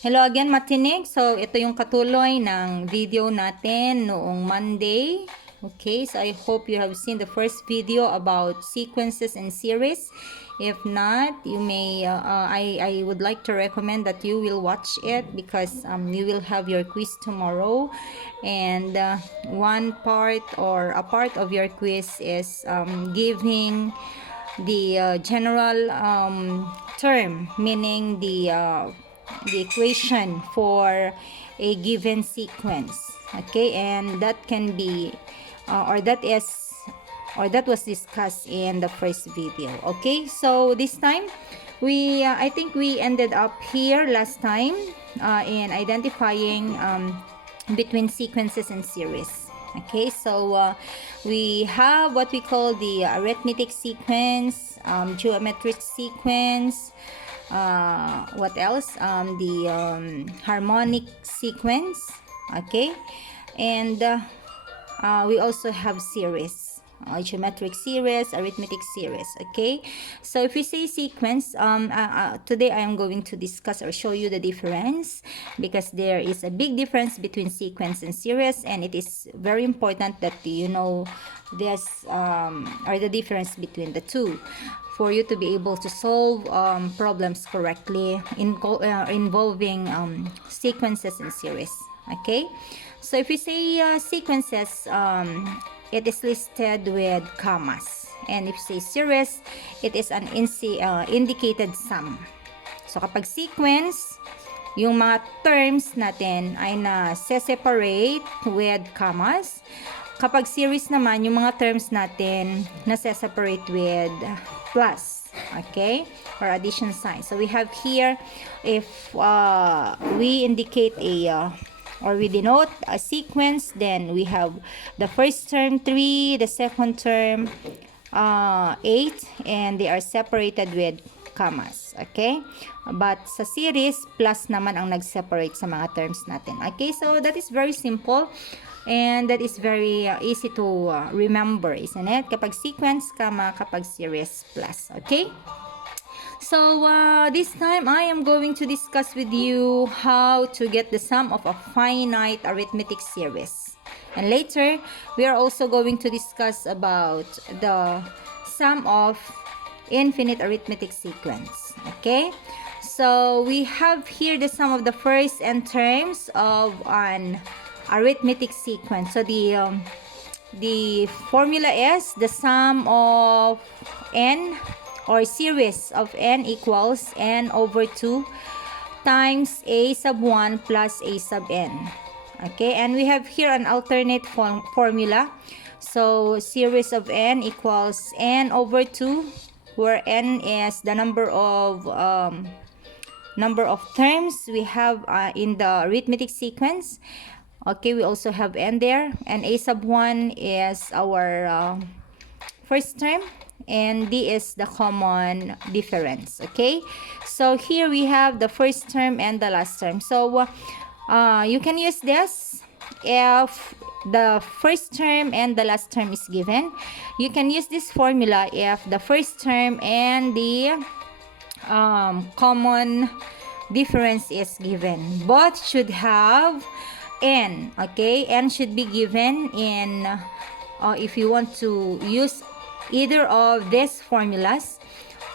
Hello again, matinig. So, ito yung katuloy ng video natin noong Monday. Okay, so I hope you have seen the first video about sequences and series. If not, you may, I would like to recommend that you will watch it because you will have your quiz tomorrow. And one part or a part of your quiz is giving the general term, meaning the equation for a given sequence. Okay, and that can be or that was discussed in the first video. Okay, so this time we I think we ended up here last time in identifying between sequences and series. Okay, so we have what we call the arithmetic sequence, geometric sequence, what else, the harmonic sequence. Okay, and we also have series, geometric series, arithmetic series. Okay, so if we say sequence, today I am going to discuss or show you the difference, because there is a big difference between sequence and series, and it is very important that you know this or the difference between the two for you to be able to solve problems correctly involving sequences and series. Okay, so if we say sequences, it is listed with commas, and if you say series, it is an indicated sum. So kapag sequence, yung mga terms natin ay na-separate with commas. Kapag series naman, yung mga terms natin na-separate with plus, okay, or addition sign. So we have here, if we indicate a or we denote a sequence, then we have the first term 3, the second term 8, and they are separated with commas. Okay, but sa series, plus naman ang nag-separate sa mga terms natin. Okay, so that is very simple and that is very easy to remember, isn't it? Kapag sequence, comma, kapag series, plus. Okay, so this time I am going to discuss with you how to get the sum of a finite arithmetic series, and later we are also going to discuss about the sum of infinite arithmetic sequence. Okay, so we have here the sum of the first n terms of an arithmetic sequence. So the formula is the sum of n or series of n equals n over 2 times a sub 1 plus a sub n. Okay, and we have here an alternate formula. So series of n equals n over 2, where n is the number of terms we have in the arithmetic sequence. Okay, we also have n there, and a sub 1 is our first term, and d is the common difference. Okay, so here we have the first term and the last term. So you can use this if the first term and the last term is given. You can use this formula if the first term and the common difference is given. Both should have n. Okay, n should be given in if you want to use either of these formulas,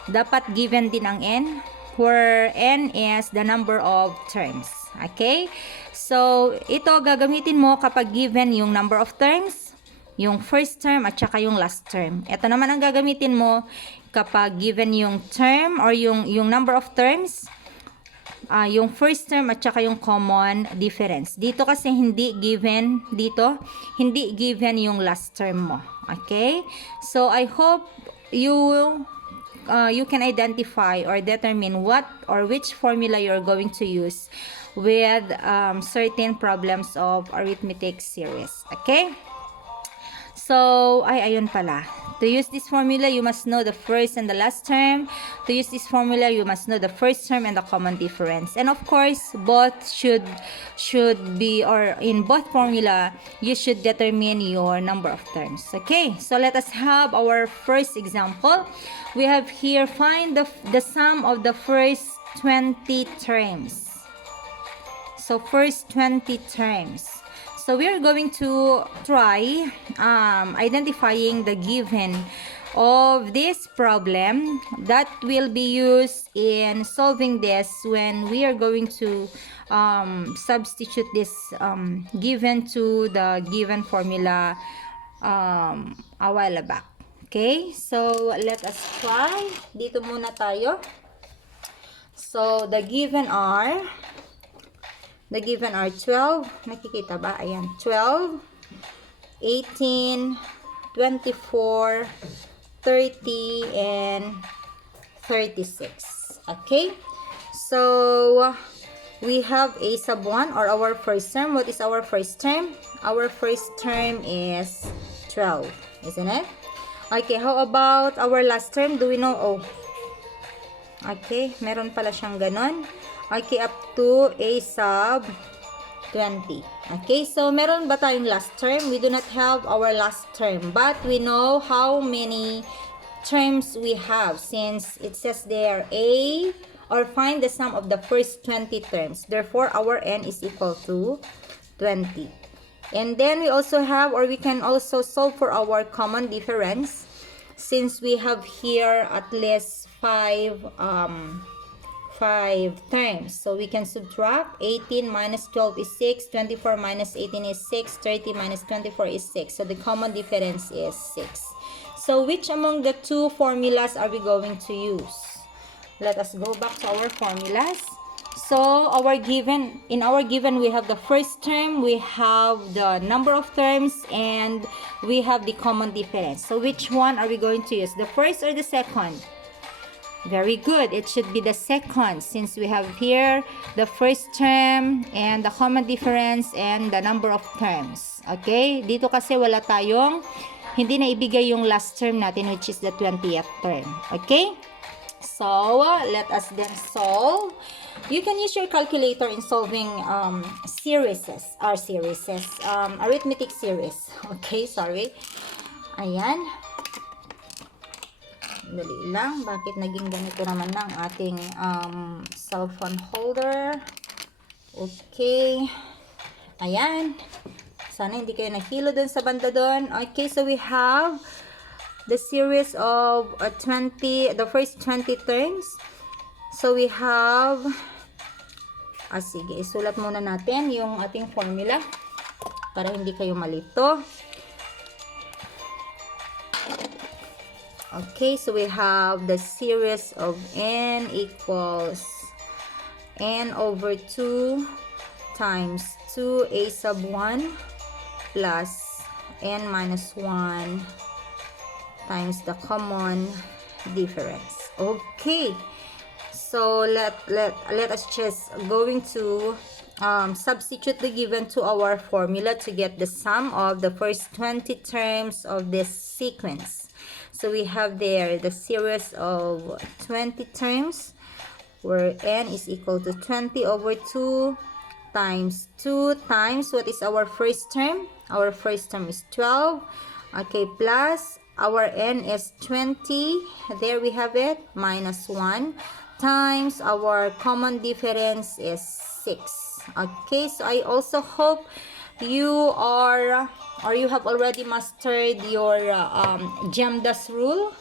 dapat given din ang n, where n is the number of terms. Okay, so ito gagamitin mo kapag given yung number of terms, yung first term at saka yung last term. Ito naman ang gagamitin mo kapag given yung term or yung number of terms, yung first term at saka yung common difference. Dito kasi hindi given, dito hindi given yung last term mo. Okay, so I hope you can identify or determine what or which formula you're going to use with certain problems of arithmetic series. Okay, so ayun pala. To use this formula, you must know the first and the last term. To use this formula, you must know the first term and the common difference. And of course, both should be, or in both formula, you should determine your number of terms. Okay, so let us have our first example. We have here, find the sum of the first 20 terms. So first 20 terms. So we are going to try identifying the given of this problem that will be used in solving this when we are going to substitute this given to the given formula a while back. Okay, so let us try. Dito muna tayo. So the given are 12. Nakikita ba? Ayan, 12, 18, 24, 30, and 36. Okay? So, we have a sub 1 or our first term. What is our first term? Our first term is 12. Isn't it? Okay, how about our last term? Do we know? Oh. Okay, meron pala siyang ganon. Okay, up to a sub 20. Okay, so meron ba tayong last term? We do not have our last term, but we know how many terms we have since it says there a or find the sum of the first 20 terms. Therefore, our n is equal to 20. And then we also have, or we can also solve for our common difference since we have here at least 5 terms. So we can subtract 18 minus 12 is 6, 24 minus 18 is 6, 30 minus 24 is 6. So the common difference is 6. So which among the two formulas are we going to use? Let us go back to our formulas. So in our given we have the first term, we have the number of terms, and we have the common difference. So which one are we going to use? The first or the second? Very good. It should be the second since we have here the first term and the common difference and the number of terms. Okay? Dito kasi wala tayong, hindi na ibigay yung last term natin which is the 20th term. Okay? So, let us then solve. You can use your calculator in solving arithmetic series. Okay, sorry. Ayan. Dali lang. Bakit naging ganito naman ng ating cellphone holder? Okay. Ayan. Sana hindi kayo nahilo dun sa banda dun. Okay, so we have the series of the first 20 terms. So we have, sige, isulat muna natin yung ating formula para hindi kayo malito. Okay, so we have the series of n equals n over 2 times 2a sub 1 plus n minus 1 times the common difference. Okay, so let us just going to substitute the given to our formula to get the sum of the first 20 terms of this sequence. So we have there the series of 20 terms where n is equal to 20 over 2 times 2 times what is our first term? Our first term is 12. Okay, plus our n is 20. There we have it. Minus 1 times our common difference is 6. Okay, so I also hope you are or you have already mastered your Gemdas Rule.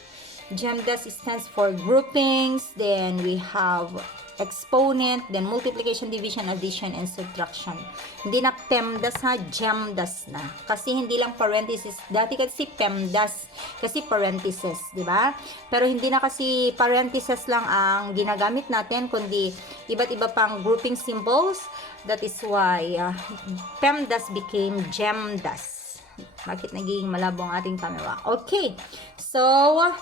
Gemdas stands for groupings. Then we have exponent, then multiplication, division, addition, and subtraction. Hindi na PEMDAS ha, Gemdas na. Kasi hindi lang parenthesis. Dati kasi PEMDAS, kasi parenthesis, di ba? Pero hindi na kasi parenthesis lang ang ginagamit natin, kundi iba't iba pang grouping symbols. That is why PEMDAS became Gemdas. Bakit naging malabo ang ating camera? Okay, so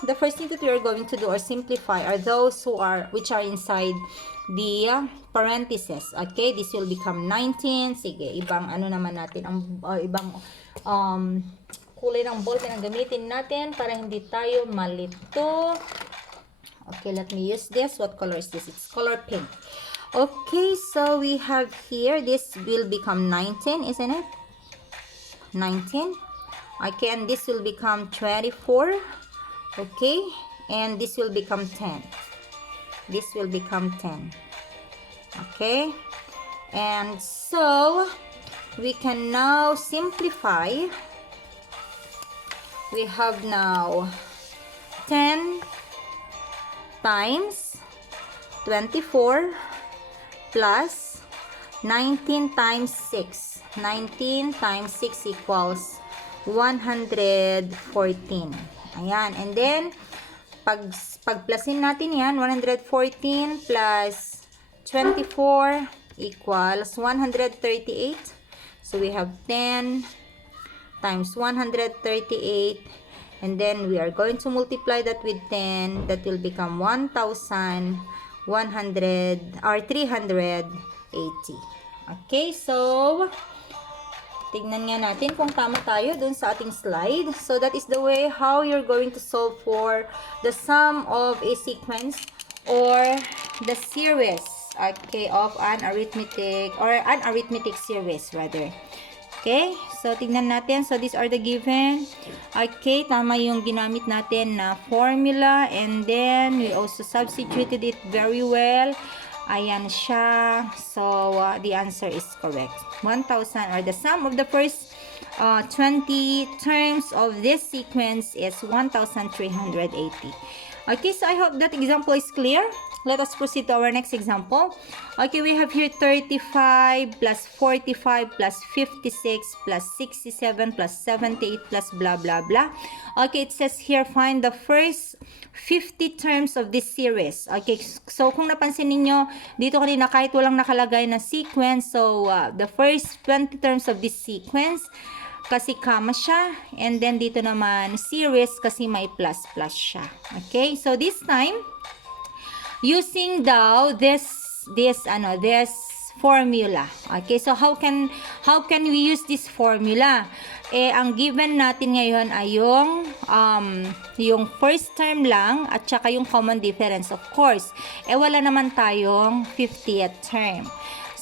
the first thing that we are going to do or simplify are those which are inside the parentheses. Okay, this will become 19. Sige, ibang ano naman natin, ibang kulay ng ballpen ang gamitin natin para hindi tayo malito. Okay, let me use this. What color is this? It's color pink. Okay, so we have here, this will become 19, isn't it? 19. Okay, and this will become 24. Okay, and this will become 10. This will become 10. Okay, And so, we can now simplify. We have now 10 times 24 plus 19 times 6. 19 times 6 equals 114. Ayan. And then, pagplasin natin yan, 114 plus 24 equals 138. So, we have 10 times 138. And then, we are going to multiply that with 10. That will become 1,100 or 380. Okay, so tignan nga natin kung tama tayo dun sa ating slide. So, that is the way how you're going to solve for the sum of a sequence or the series, okay, of an arithmetic or an arithmetic series rather. Okay, so tignan natin. So, these are the given. Okay, tama yung ginamit natin na formula, and then we also substituted it very well. Ayan siya. So, the answer is correct. 1,000 or the sum of the first 20 terms of this sequence is 1,380. Okay, so I hope that example is clear. Let us proceed to our next example. Okay, we have here 35 plus 45 plus 56 plus 67 plus 78 plus blah blah blah. Okay, it says here find the first 50 terms of this series. Okay, so kung napansin ninyo, dito kanina kahit walang nakalagay na sequence, so the first 20 terms of this sequence, kasi comma siya, and then dito naman series kasi may plus plus siya. Okay, so this time, using daw this formula. Okay, so how can we use this formula? Ang given natin ngayon ay yung first term lang at saka yung common difference, of course. Wala naman tayong 50th term.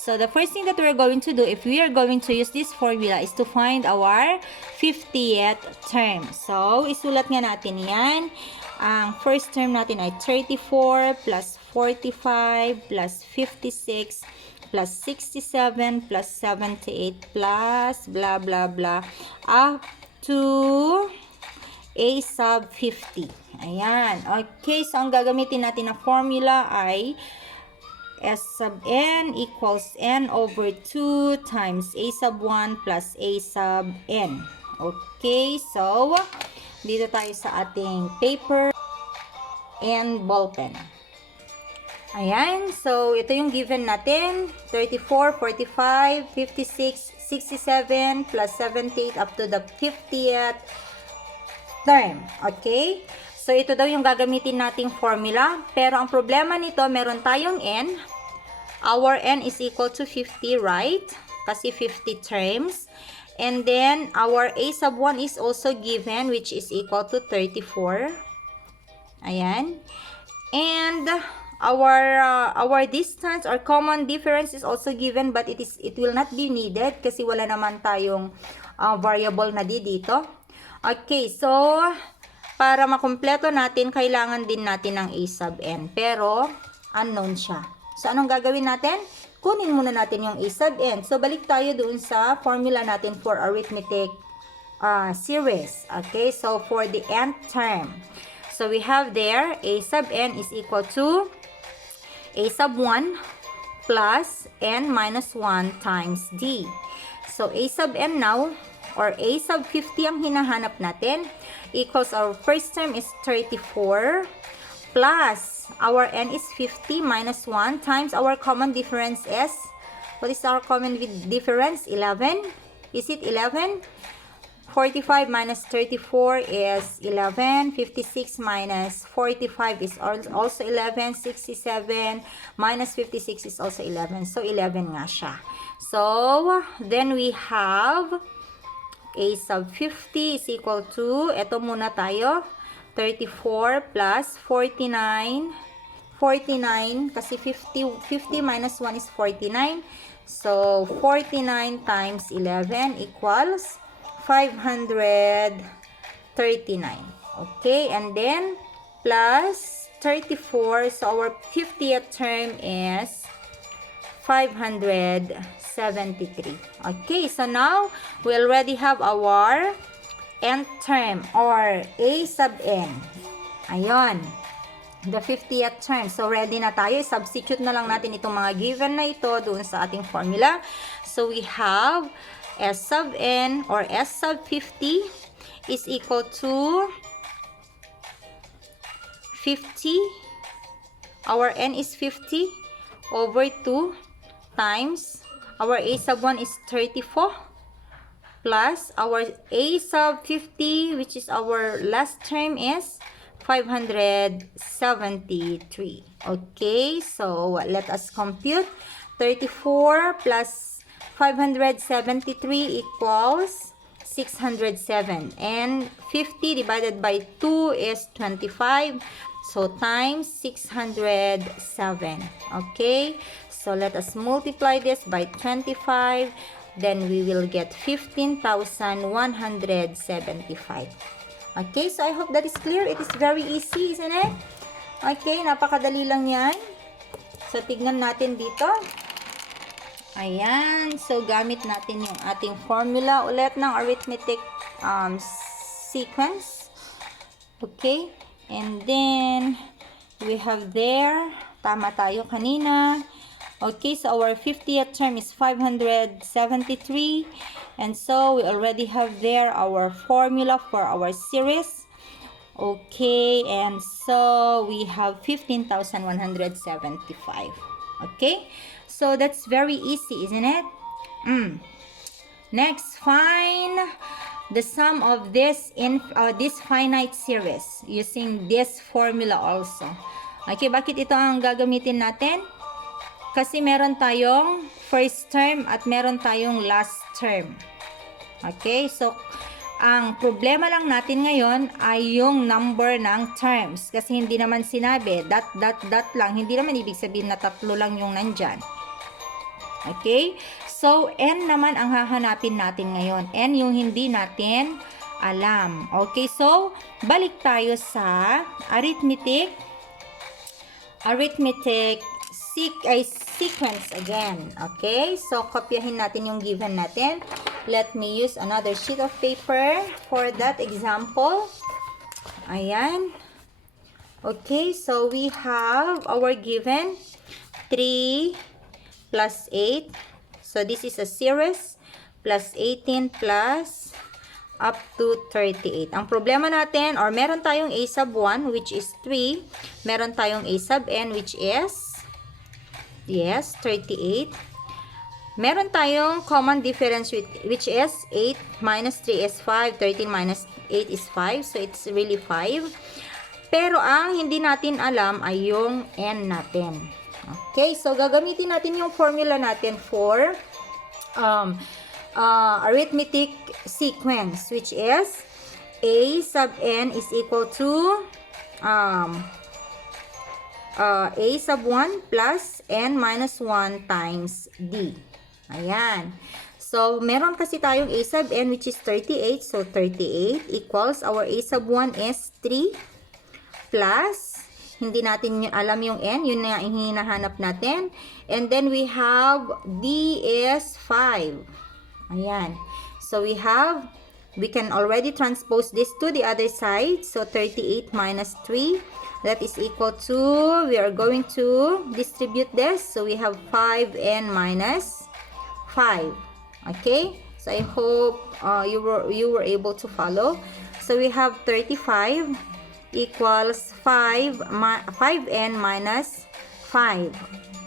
So, the first thing that we're going to do, if we are going to use this formula, is to find our 50th term. So, isulat nga natin yan. Ang first term natin ay 34 plus 45 plus 56 plus 67 plus 78 plus blah blah blah up to a sub 50. Ayan. Okay, so ang gagamitin natin na formula ay S sub n equals n over 2 times a sub 1 plus a sub n. Okay, so dito tayo sa ating paper and ballpen. Ayan, so ito yung given natin, 34, 45, 56, 67, plus 78 up to the 50th term. Okay? So ito daw yung gagamitin nating formula, pero ang problema nito, meron tayong n. Our n is equal to 50, right? Kasi 50 terms. And then, our a sub 1 is also given, which is equal to 34. Ayan. And our distance or common difference is also given, but it will not be needed kasi wala naman tayong variable na dito. Okay, so para makumpleto natin, kailangan din natin ng a sub n, pero unknown siya. So anong gagawin natin? Kunin muna natin yung a sub n. So balik tayo doon sa formula natin for arithmetic series. Okay, so for the nth term, so we have there a sub n is equal to a sub 1 plus n minus 1 times d. So, a sub n now, or a sub 50 ang hinahanap natin, equals our first term is 34 plus our n is 50 minus 1 times our common difference is, what is our common difference? 11? Is it 11? 45 minus 34 is 11. 56 minus 45 is also 11. 67 minus 56 is also 11. So, 11 nga siya. So, then we have a sub 50 is equal to, eto muna tayo, 34 plus 49. 49 kasi 50 minus 1 is 49. So, 49 times 11 equals 539. Okay, and then plus 34. So our 50th term is 573. Okay, so now we already have our nth term or a sub n. Ayon, the 50th term. So ready na tayo. Substitute na lang natin itong mga given na ito doon sa ating formula. So we have s sub n or s sub 50 is equal to 50. Our n is 50 over 2 times our a sub 1 is 34 plus our a sub 50, which is our last term, is 573. Okay, so let us compute. 34 plus 573 equals 607, and 50 divided by 2 is 25. So times 607. Okay, so let us multiply this by 25. Then we will get 15,175. Okay, so I hope that is clear. It is very easy, isn't it? Okay, napakadali lang yan. So tignan natin dito. Ayan, so gamit natin yung ating formula ulit ng arithmetic sequence. Okay, and then we have there, tama tayo kanina. Okay, so our 50th term is 573, and so we already have there our formula for our series. Okay, and so we have 15,175. Okay, so that's very easy, isn't it? Next, find the sum of this this finite series using this formula also. Okay, bakit ito ang gagamitin natin? Kasi meron tayong first term at meron tayong last term. Okay, so ang problema lang natin ngayon ay yung number ng terms. Kasi hindi naman sinabi, dot lang. Hindi naman ibig sabihin na tatlo lang yung nandyan. Okay, so n naman ang hahanapin natin ngayon. N yung hindi natin alam. Okay, so balik tayo sa arithmetic sequence again. Okay, so kopyahin natin yung given natin. Let me use another sheet of paper for that example. Ayan. Okay, so we have our given 3 plus 8. So this is a series, plus 18 plus up to 38. Ang problema natin, or meron tayong a sub 1 which is 3. Meron tayong a sub n which is, yes, 38. Meron tayong common difference which is 8 minus 3 is 5. 13 minus 8 is 5. So it's really 5. Pero ang hindi natin alam ay yung n natin. Okay, so gagamitin natin yung formula natin for arithmetic sequence, which is a sub n is equal to a sub 1 plus n minus 1 times d. Ayan. So, meron kasi tayong a sub n which is 38. So, 38 equals our a sub 1 is 3 plus, hindi natin alam yung n, yun na yung hinahanap natin. And then we have d is 5. Ayan. So, we can already transpose this to the other side. So, 38 minus 3, that is equal to, we are going to distribute this. So, we have 5n minus 5. Okay? So, I hope you were able to follow. So, we have 35 equals 5n minus 5.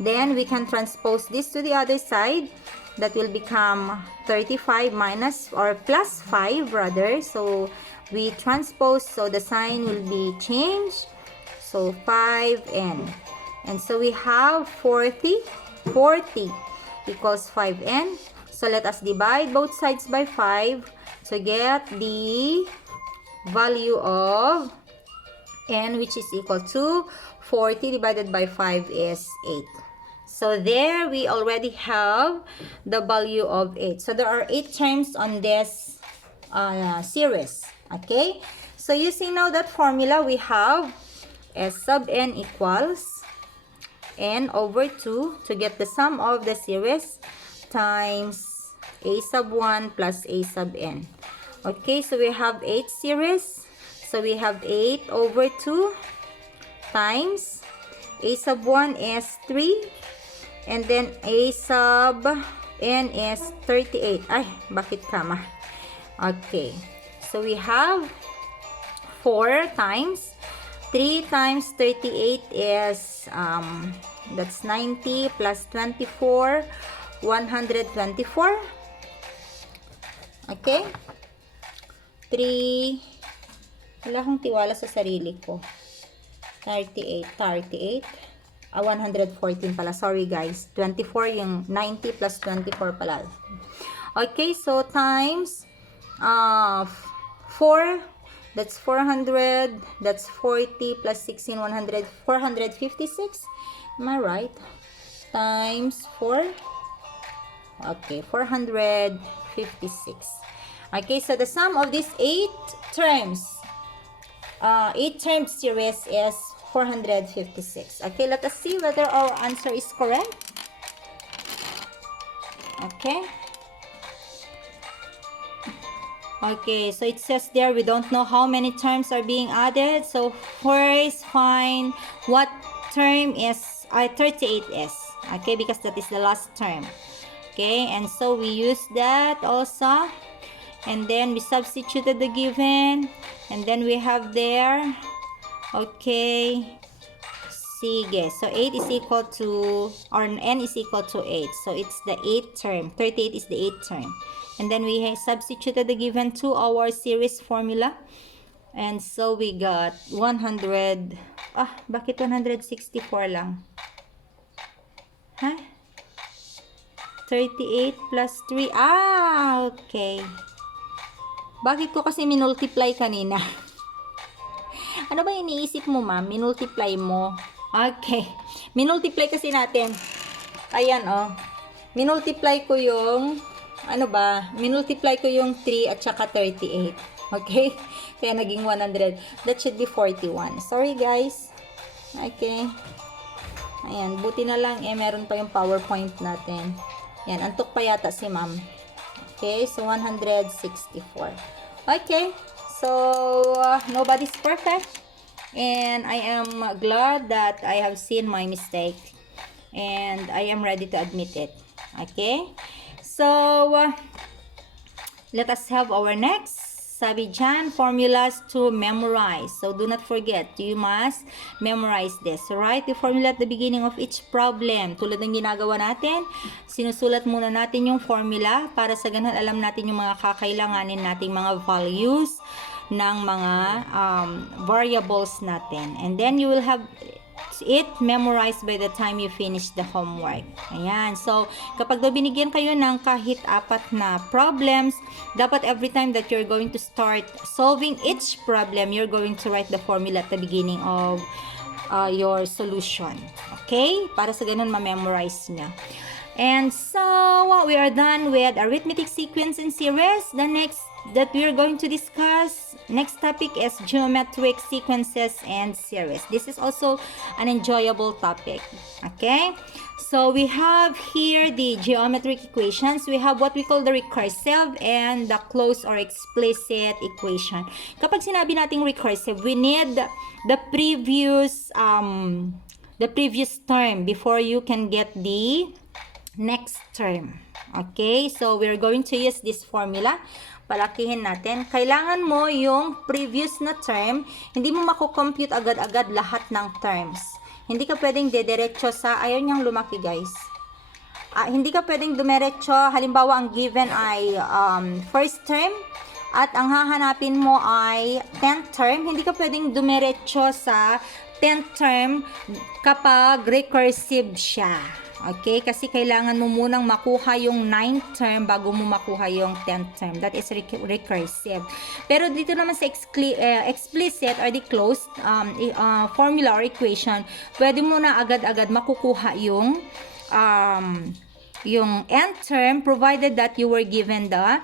Then, we can transpose this to the other side. That will become 35 minus or plus 5 rather. So, we transpose, so the sign will be changed. So, 5n. And so, we have 40 equals 5n. So, let us divide both sides by 5 to get the value of n, which is equal to 40 divided by 5 is 8. So, there we already have the value of 8. So, there are 8 terms on this series. Okay? So, using now that formula, we have S sub n equals n over 2 to get the sum of the series times a sub 1 plus a sub n. Okay, so we have 8 series. So we have 8 over 2 times a sub 1 is 3 and then a sub n is 38. Ay, bakit kama? Okay, so we have 4 times 3 times 38 is that's 90 plus 24, 124. Okay, 3, wala akong tiwala sa sarili ko. 114 pala. Sorry guys. 24 yung 90 plus 24 pala. Okay, so times 4, that's 400, that's 40 plus 16, 100, 456. Am I right? Times 4. Okay, 456. Okay, so the sum of these 8 terms, 8-term series is 456. Okay, let us see whether our answer is correct. Okay. Okay, so it says there we don't know how many terms are being added. So first find what term is 38 is. Okay, because that is the last term. Okay, and so we use that also. And then we substituted the given. And then we have there. Okay. Sige. So 8 is equal to, or n is equal to 8. So it's the 8th term. 38 is the 8th term. And then we substituted the given to our series formula. And so we got 100. Bakit 164 lang? Huh? 38 plus 3. Okay. Bakit ko kasi minultiply kanina? Ano ba iniisip mo, ma'am? Minultiply mo. Okay. Minultiply kasi natin. Ayan, oh. Minultiply ko yung, minultiply ko yung 3 at saka 38. Okay? Kaya naging 100. That should be 41. Sorry, guys. Okay. Ayan. Buti na lang, meron pa yung PowerPoint natin. Yan. Antok pa yata si ma'am. Okay, so 164. Okay, so nobody's perfect, and I am glad that I have seen my mistake, and I am ready to admit it. Okay, so let us have our next. Sabi dyan, formulas to memorize. So, do not forget, you must memorize this. So, write the formula at the beginning of each problem. Tulad ng ginagawa natin, sinusulat muna natin yung formula para sa ganun alam natin yung mga kakailanganin nating mga values ng mga variables natin. And then, you will have it memorized by the time you finish the homework. Ayan. So, kapag binigyan kayo ng kahit 4 na problems, dapat every time that you're going to start solving each problem, you're going to write the formula at the beginning of your solution. Okay? Para sa ganun ma-memorize niya. And so, we are done with arithmetic sequence and series. The next that we are going to discuss, next topic is geometric sequences and series. This is also an enjoyable topic. Okay? So, we have here the geometric equations. We have what we call the recursive and the closed or explicit equation. Kapag sinabi nating recursive, we need the previous term before you can get the next term. Okay? So, we're going to use this formula. Palakihin natin. Kailangan mo yung previous na term, hindi mo mako-compute agad-agad lahat ng terms. Hindi ka pwedeng dediretso sa, ayaw niyang lumaki guys. Hindi ka pwedeng dumiretso, halimbawa ang given ay first term, at ang hahanapin mo ay 10th term, hindi ka pwedeng dumiretso sa 10th term kapag recursive siya. Okay? Kasi kailangan mo munang makuha yung 9th term bago mo makuha yung 10th term. That is recursive. Pero dito naman sa explicit or the closed formula or equation, pwede mo na agad-agad makukuha yung nth term provided that you were given the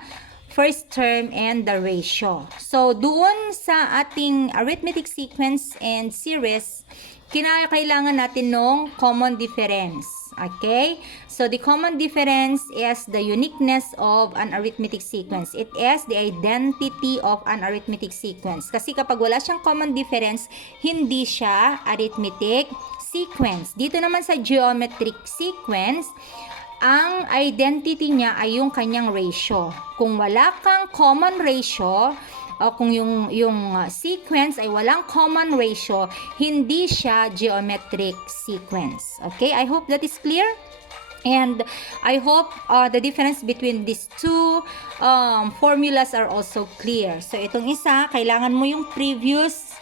first term and the ratio. So, doon sa ating arithmetic sequence and series, kailangan natin ng common difference. Okay? So, the common difference is the uniqueness of an arithmetic sequence. It is the identity of an arithmetic sequence. Kasi kapag wala siyang common difference, hindi siya arithmetic sequence. Dito naman sa geometric sequence, ang identity niya ay yung kanyang ratio. Kung wala kang common ratio, o kung yung sequence ay walang common ratio, hindi siya geometric sequence. Okay? I hope that is clear. And I hope the difference between these two formulas are also clear. So, itong isa, kailangan mo yung previous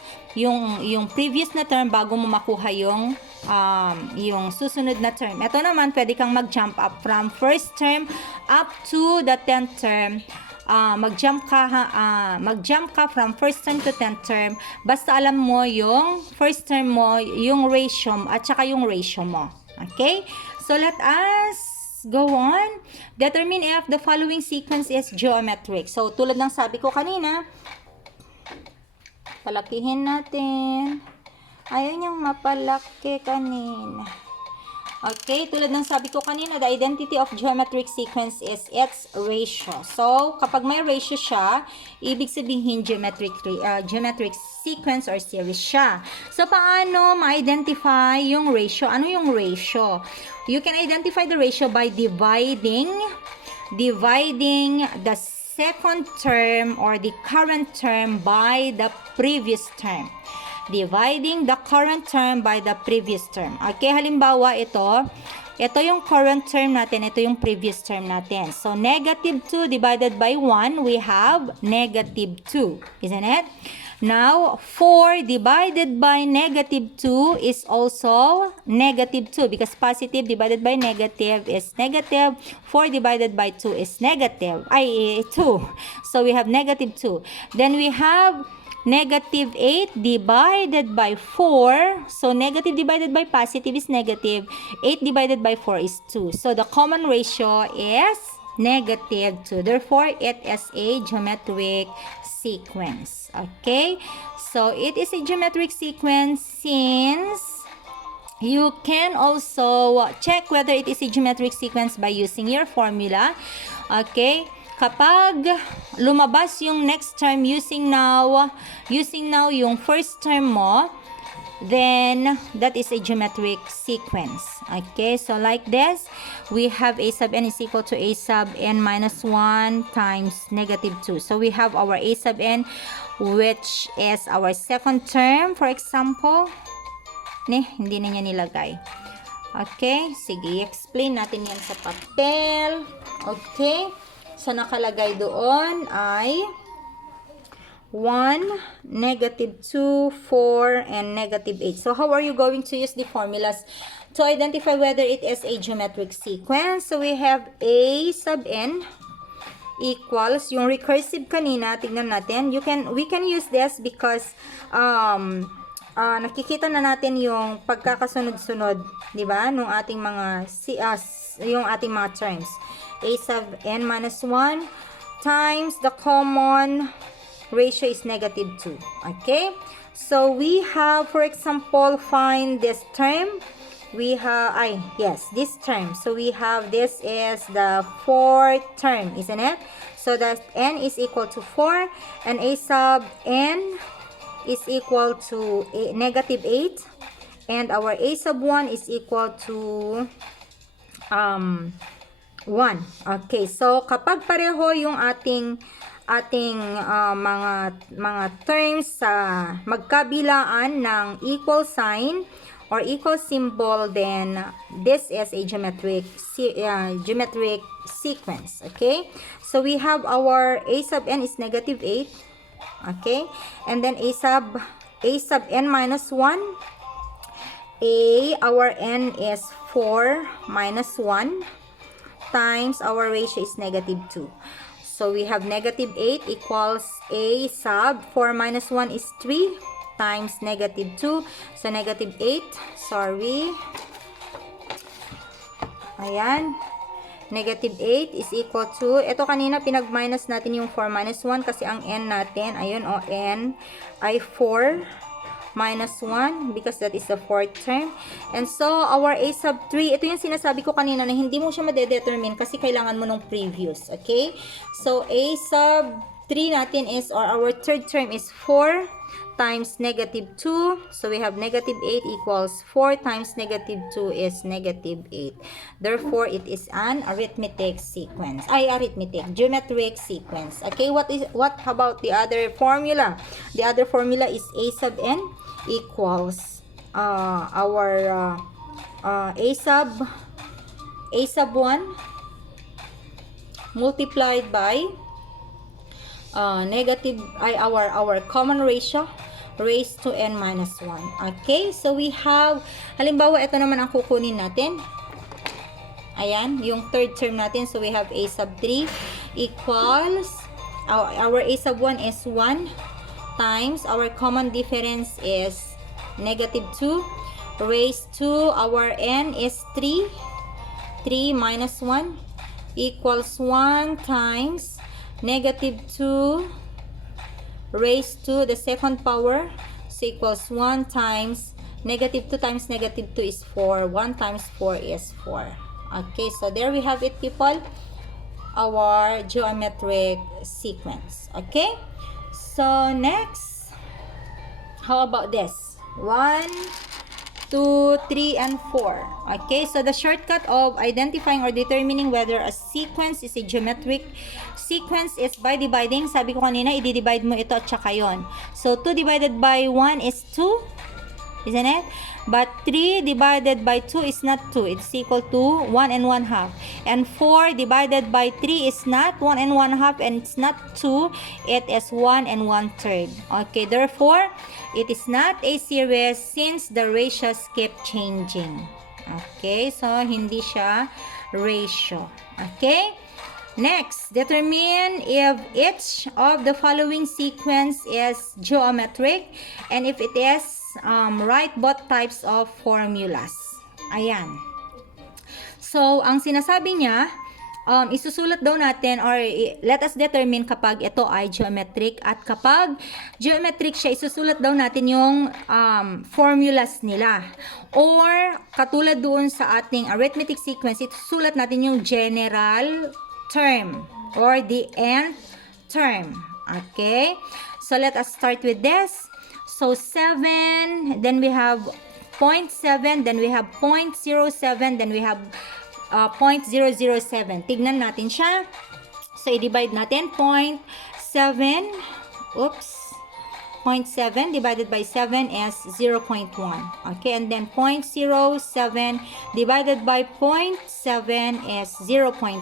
na term bago mo makuha yung susunod na term. Ito naman, pwede kang mag-jump up from first term up to the 10th term. Mag-jump ka from first term to 10th term. Basta alam mo yung first term mo, yung ratio at saka yung ratio mo. Okay? So, let us go on. Determine if the following sequence is geometric. So, tulad ng sabi ko kanina, palakihin natin. Ayaw niyang mapalaki kanina. Okay, tulad ng sabi ko kanina, the identity of geometric sequence is its ratio. So, kapag may ratio siya, ibig sabihin geometric sequence or series siya. So, paano ma-identify yung ratio? Ano yung ratio? You can identify the ratio by dividing the second term or the current term by the previous term. Dividing the current term by the previous term. Okay, halimbawa ito yung current term natin, ito yung previous term natin. So, negative 2 divided by 1, we have negative 2. Isn't it? Now, 4 divided by negative 2 is also negative 2 because positive divided by negative is negative. 4 divided by 2 is negative. 2. So, we have negative 2. Then, we have negative 8 divided by 4. So, negative divided by positive is negative. 8 divided by 4 is 2. So, the common ratio is negative 2. Therefore, it is a geometric sequence. Okay? So, it is a geometric sequence since you can also check whether it is a geometric sequence by using your formula. Okay? Kapag lumabas yung next term using now yung first term mo, then that is a geometric sequence. Okay, so like this, we have a sub n is equal to a sub n minus 1 times negative 2. So we have our a sub n, which is our second term, for example. Hindi na niya nilagay. Okay, sige, explain natin yan sa papel. Okay. So, nakalagay doon ay 1, negative 2, 4, and negative 8. So, how are you going to use the formulas to identify whether it is a geometric sequence? So, we have a sub n equals, yung recursive kanina, tignan natin. We can use this because nakikita na natin yung pagkakasunod-sunod, di ba? Nung ating yung ating mga terms. A sub n minus 1 times the common ratio is negative 2. Okay? So, we have, for example, find this term. We have, this term. So, we have, this is the fourth term, isn't it? So, that n is equal to 4 and a sub n is equal to negative 8 and our a sub 1 is equal to 1. Okay, so kapag pareho yung ating mga terms sa magkabilaan ng equal sign or equal symbol, then this is a geometric sequence. Okay, so we have our a sub n is negative 8. Okay, and then a sub n minus 1, our n is 4 minus 1 times our ratio is negative 2. So, we have negative 8 equals a sub 4 minus 1 is 3 times negative 2. So, negative 8, sorry. Ayan. Negative 8 is equal to, ito kanina pinag-minus natin yung 4 minus 1 kasi ang n natin, ayun n ay 4 minus 1 because that is the fourth term. And so, our a sub 3, ito yung sinasabi ko kanina na hindi mo siya madedetermine kasi kailangan mo nung previous, okay? So, a sub 3 natin is, or our third term is 4 times negative 2. So, we have negative 8 equals 4 times negative 2 is negative 8. Therefore, it is an arithmetic sequence. Geometric sequence. Okay, what about the other formula? The other formula is a sub n equals our a sub 1 multiplied by our common ratio raised to n minus 1. Okay, so we have, halimbawa, ito naman ang kukunin natin. Ayan, yung third term natin. So, we have a sub 3 equals, our a sub 1 is 1 times, our common difference is negative 2 raised to, our n is 3 minus 1 equals 1 times negative 2 raised to the second power, so equals 1 times negative 2 times negative 2 is 4. 1 times 4 is 4. Okay, so there we have it, people. Our geometric sequence. Okay, so next, how about this? 1, 2, 3, and 4. Okay, so the shortcut of identifying or determining whether a sequence is a geometric sequence is by dividing. Sabi ko kanina, i-divide mo ito at saka yun. So, 2 divided by 1 is 2, isn't it? But 3 divided by 2 is not 2. It's equal to 1 and 1 half. And 4 divided by 3 is not 1 and 1 half, and it's not 2. It is 1 and 1 third. Okay, therefore, it is not a series since the ratios keep changing. Okay, so hindi siya ratio. Okay? Next, determine if each of the following sequence is geometric, and if it is, write both types of formulas. Ayan. So, ang sinasabi niya, isusulat daw natin, or let us determine kapag ito ay geometric, at kapag geometric siya, isusulat daw natin yung formulas nila. Or, katulad doon sa ating arithmetic sequence, isusulat natin yung general term or the nth term. Okay, so let us start with this. So 7, then we have 0.7, then we have 0.07, then we have 0.007. Tignan natin siya. So i-divide natin 0.7, 0.7 divided by 7 is 0.1. Okay, and then 0.07 divided by 0.7 is 0.1.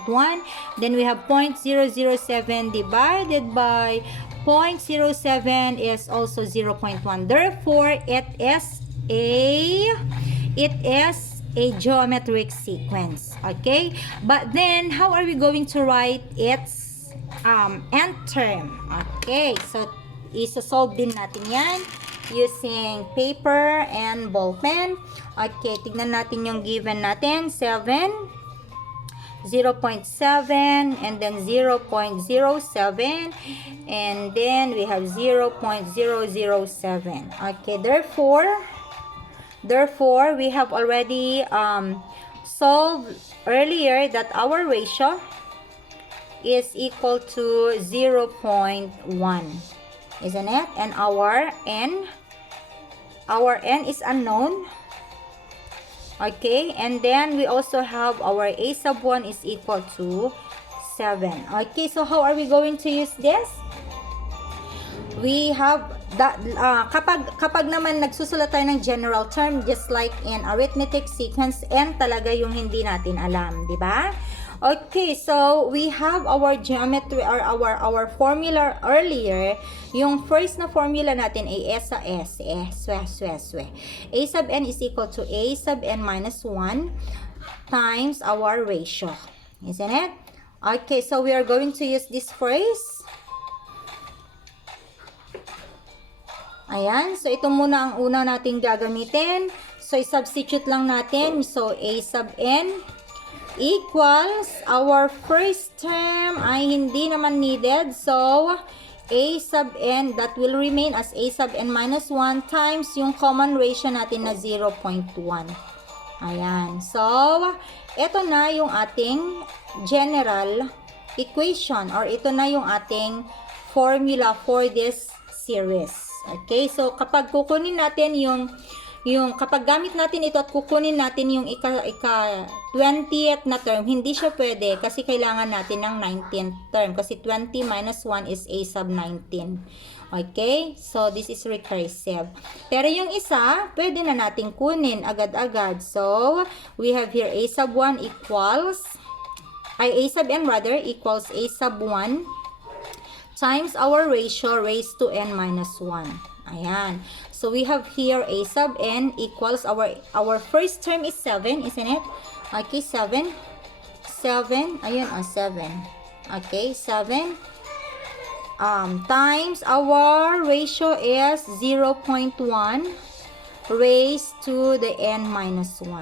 Then we have 0.007 divided by 0.07 is also 0.1. Therefore, it is a geometric sequence. Okay, but then how are we going to write its nth term? Okay, so isa-solve din natin yan using paper and ball pen. Okay, tignan natin yung given natin. 7, 0.7, and then 0.07, and then we have 0.007. Okay, therefore, we have already solved earlier that our ratio is equal to 0.1. Isn't it? And our n is unknown. Okay, and then we also have our a sub 1 is equal to 7. Okay, so how are we going to use this? We have that kapag naman nagsusulat tayo ng general term, just like in arithmetic sequence, n talaga yung hindi natin alam, di ba? Okay, so we have our geometry or our formula earlier. Yung first na formula natin ay S sa S. A sub n is equal to A sub n minus 1 times our ratio. Isn't it? Okay, so we are going to use this phrase. Ayan, so ito muna ang una nating gagamitin. So, i-substitute lang natin. So, A sub n equals, our first term ay hindi naman needed. So, a sub n, that will remain as a sub n minus 1 times yung common ratio natin na 0.1. Ayan. So, ito na yung ating general equation, or ito na yung ating formula for this series. Okay? So, kapag kukunin natin kapag gamit natin ito at kukunin natin yung ika 20th na term, hindi siya pwede kasi kailangan natin ng 19th term. Kasi 20 minus 1 is a sub 19. Okay? So, this is recursive. Pero yung isa, pwede na natin kunin agad-agad. So, we have here a sub 1 equals, a sub n rather, equals a sub 1 times our ratio raised to n minus 1. Ayan. So, we have here a sub n equals our first term is 7, isn't it? Okay, 7. 7. Ayun, 7. Okay, 7. Times our ratio is 0.1 raised to the n minus 1.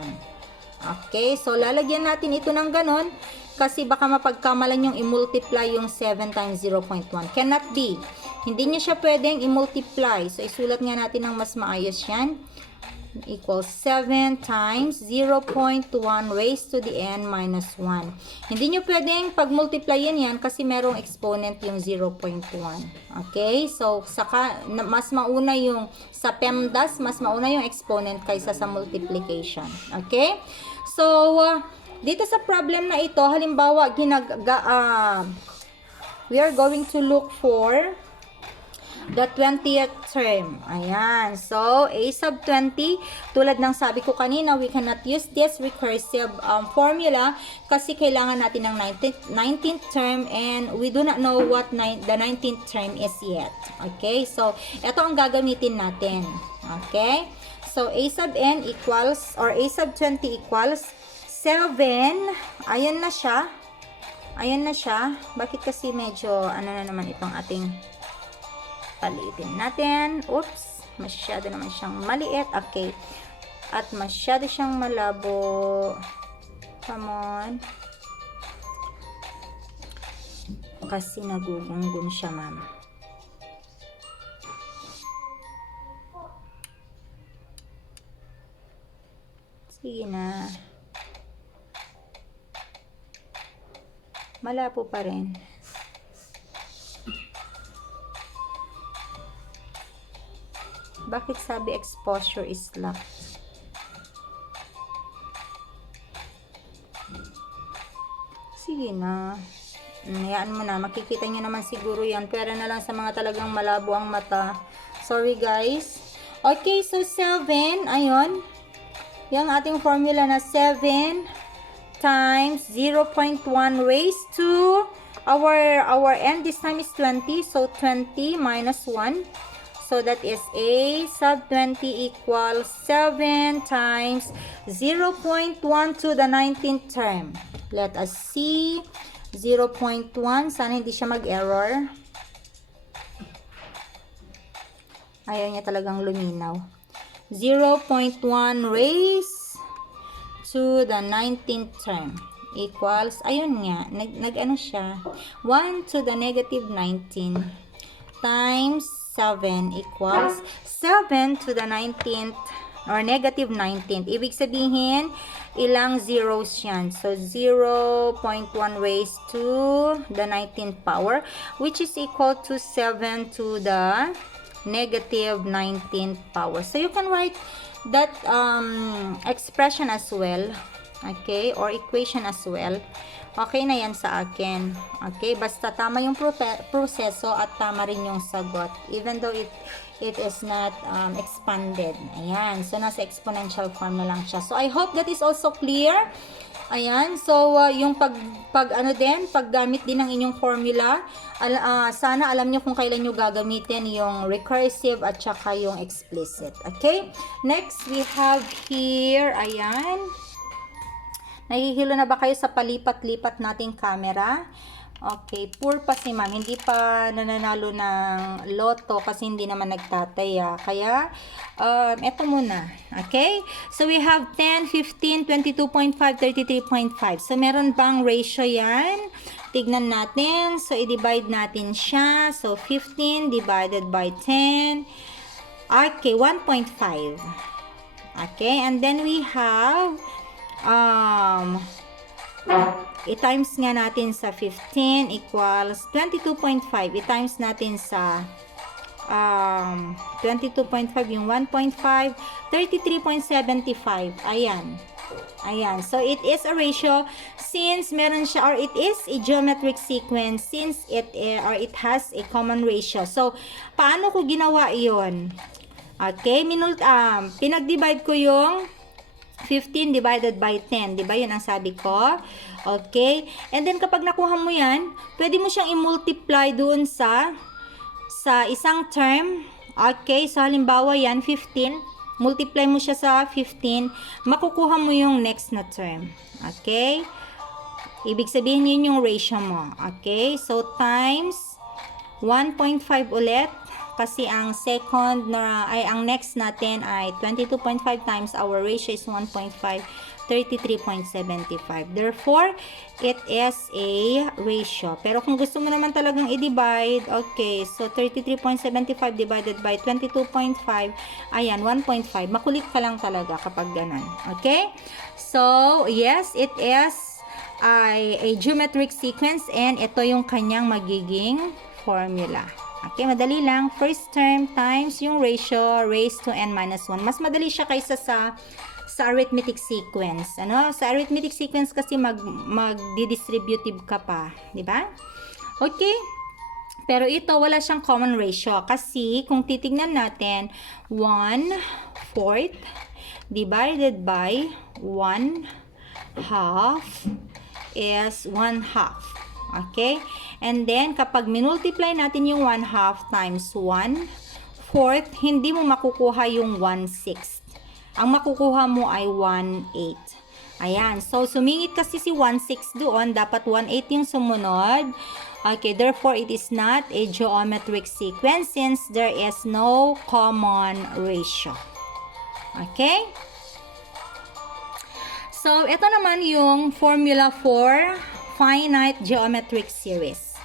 Okay, so lalagyan natin ito ng ganon kasi baka mapagkamalan yung i-multiply yung 7 times 0.1. Cannot be. Hindi niya siya pwedeng i-multiply. So, isulat nga natin ng mas maayos yan. Equals 7 times 0.1 raised to the n minus 1. Hindi nyo pwedeng pag-multiplyin yan kasi merong exponent yung 0.1. Okay? So, mas mauna yung sa PEMDAS, mas mauna yung exponent kaysa sa multiplication. Okay? So, dito sa problem na ito, halimbawa, we are going to look for the 20th term. Ayan. So, a sub 20, tulad ng sabi ko kanina, we cannot use this recursive formula kasi kailangan natin ng 19th term and we do not know what the 19th term is yet. Okay? So, ito ang gagamitin natin. Okay? So, a sub n equals, or a sub 20 equals 7. Ayan na siya. Ayan na siya. Bakit kasi medyo, ano na naman itong ating paliitin natin. Oops, masyado naman siyang maliit. Okay. At masyado siyang malabo. Come on. Kasi nagugunggun siya, ma'am. Sige na. Malabo pa rin. Bakit sabi exposure is locked? Sige na. Hayaan mo na. Makikita nyo naman siguro yan. Pero na lang sa mga talagang malabo ang mata. Sorry guys. Okay, so 7. Ayun. Yung ating formula na 7 times 0.1 raised to our n this time is 20. So 20 minus 1. So, that is a sub 20 equals 7 times 0.1 to the 19th term. Let us see. 0.1. Sana hindi siya mag-error. Ayaw niya talagang luminaw. 0.1 raised to the 19th term equals, ayun nga, nag-ano siya, 1 to the negative 19 times 7 equals 7 to the 19th or negative 19th. Ibig sabihin, ilang zeros yan. So, 0.1 raised to the 19th power, which is equal to 7 to the negative 19th power. So, you can write that expression as well. Okay? Or equation as well. Okay na yan sa akin. Okay? Basta tama yung proseso at tama rin yung sagot. Even though it is not expanded. Ayan. So, nasa exponential form na lang siya. So, I hope that is also clear. Ayan. So, yung paggamit din ng inyong formula, sana alam nyo kung kailan nyo gagamitin yung recursive at saka yung explicit. Okay? Next, we have here, ayan. Nahihilo na ba kayo sa palipat-lipat nating camera? Okay, poor pa si ma'am. Hindi pa nananalo ng loto kasi hindi naman nagtataya. Kaya, eto muna. Okay? So, we have 10, 15, 22.5, 33.5. So, meron bang ratio yan? tignan natin. So, i-divide natin siya. So, 15 divided by 10. Okay, 1.5. Okay, and then we have, i-times nga natin sa 15 equals 22.5. I-times natin sa 22.5 yung 1.5, 33.75. Ayan. Ayan. So, it is a ratio since meron siya, or it is a geometric sequence since it has a common ratio. So, paano ko ginawa iyon? Okay, pinag-divide ko yung 15 divided by 10. Diba yun ang sabi ko? Okay. And then, kapag nakuha mo yan, pwede mo siyang i-multiply doon sa isang term. Okay. So, halimbawa yan, 15. Multiply mo siya sa 15. Makukuha mo yung next na term. Okay. Ibig sabihin yun yung ratio mo. Okay. So, times 1.5 ulit. Kasi ang second ang next natin ay 22.5 times our ratio is 1.5, 33.75. Therefore, it is a ratio. Pero kung gusto mo naman talagang i-divide, okay, so 33.75 divided by 22.5, ayan, 1.5. Makulit ka lang talaga kapag ganun. Okay? So, yes, it is a geometric sequence and ito yung kanyang magiging formula. Okay, madali lang. First term times yung ratio raised to n minus 1. Mas madali siya kaysa sa arithmetic sequence. Ano? Sa arithmetic sequence kasi mag-distributive ka pa. Diba? Okay. Pero ito, wala siyang common ratio. Kasi, kung titignan natin, 1/4 divided by 1/2 is 1/2. Okay? And then, kapag minultiply natin yung 1/2 times 1/4, hindi mo makukuha yung 1/6. Ang makukuha mo ay 1/8. Ayan. So, sumingit kasi si 1/6 doon. Dapat 1/8 yung sumunod. Okay. Therefore, it is not a geometric sequence since there is no common ratio. Okay? So, ito naman yung formula for finite geometric series.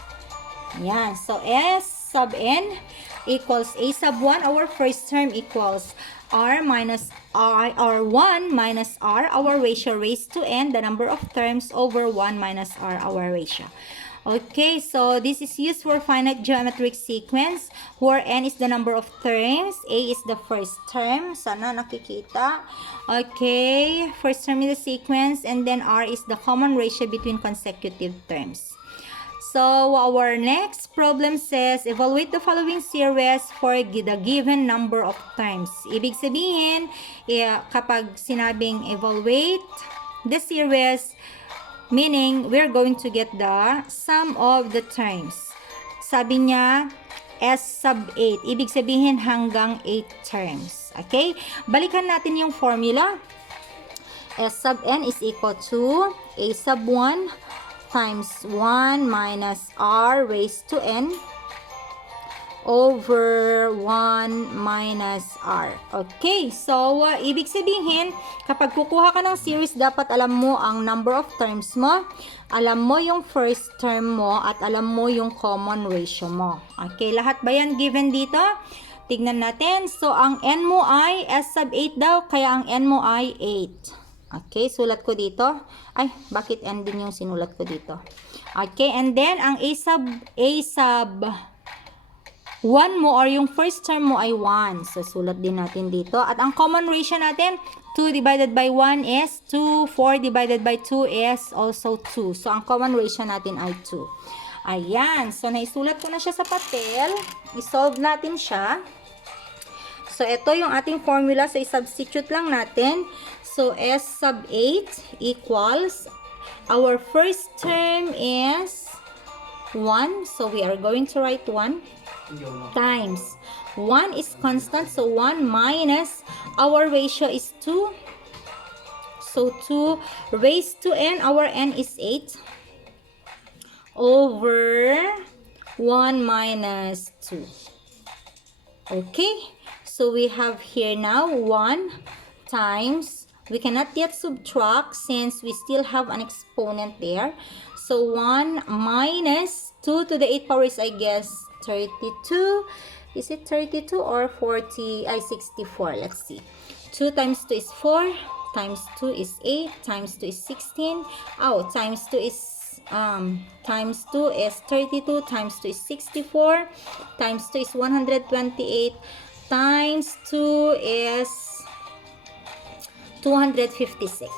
Ayan. So, S sub n equals A sub 1. Our first term equals R minus R, or 1 minus R, our ratio raised to n, the number of terms, over 1 minus R, our ratio. Okay, so this is used for finite geometric sequence where n is the number of terms, A is the first term. Sana nakikita. Okay, first term is the sequence, and then R is the common ratio between consecutive terms. So, our next problem says, evaluate the following series for the given number of terms. Ibig sabihin, kapag sinabing evaluate the series, meaning, we're going to get the sum of the terms. Sabi niya, S sub 8. Ibig sabihin, hanggang 8 terms. Okay? Balikan natin yung formula. S sub n is equal to A sub 1 times 1 minus R raised to n over 1 minus R. Okay, so ibig sabihin, kapag kukuha ka ng series, dapat alam mo ang number of terms mo, alam mo yung first term mo, at alam mo yung common ratio mo. Okay, lahat ba yan given dito? Tignan natin. So, ang n mo ay S sub 8 daw, kaya ang n mo ay 8. Okay, sulat ko dito. Ay, bakit n din yung sinulat ko dito? Okay, and then, ang A sub 1 mo, or yung first term mo ay 1. So, sulat din natin dito. At ang common ratio natin, 2 divided by 1 is 2. 4 divided by 2 is also 2. So, ang common ratio natin ay 2. Ayan. So, naisulat ko na siya sa papel. I-solve natin siya. So, ito yung ating formula. So, i-substitute lang natin. So, S sub 8 equals, our first term is 1. So, we are going to write 1 times 1 is constant, so 1 minus our ratio is 2, so 2 raised to n, our n is 8 over 1 minus 2. Okay, so we have here now 1 times, we cannot yet subtract since we still have an exponent there, So 1 minus 2 to the 8 power is, I guess, 32. Is it 32 or 40? 64. Let's see. 2 times 2 is 4. Times 2 is 8. Times 2 is 16. Oh, times 2 is 32. Times 2 is 64. Times 2 is 128. Times 2 is 256.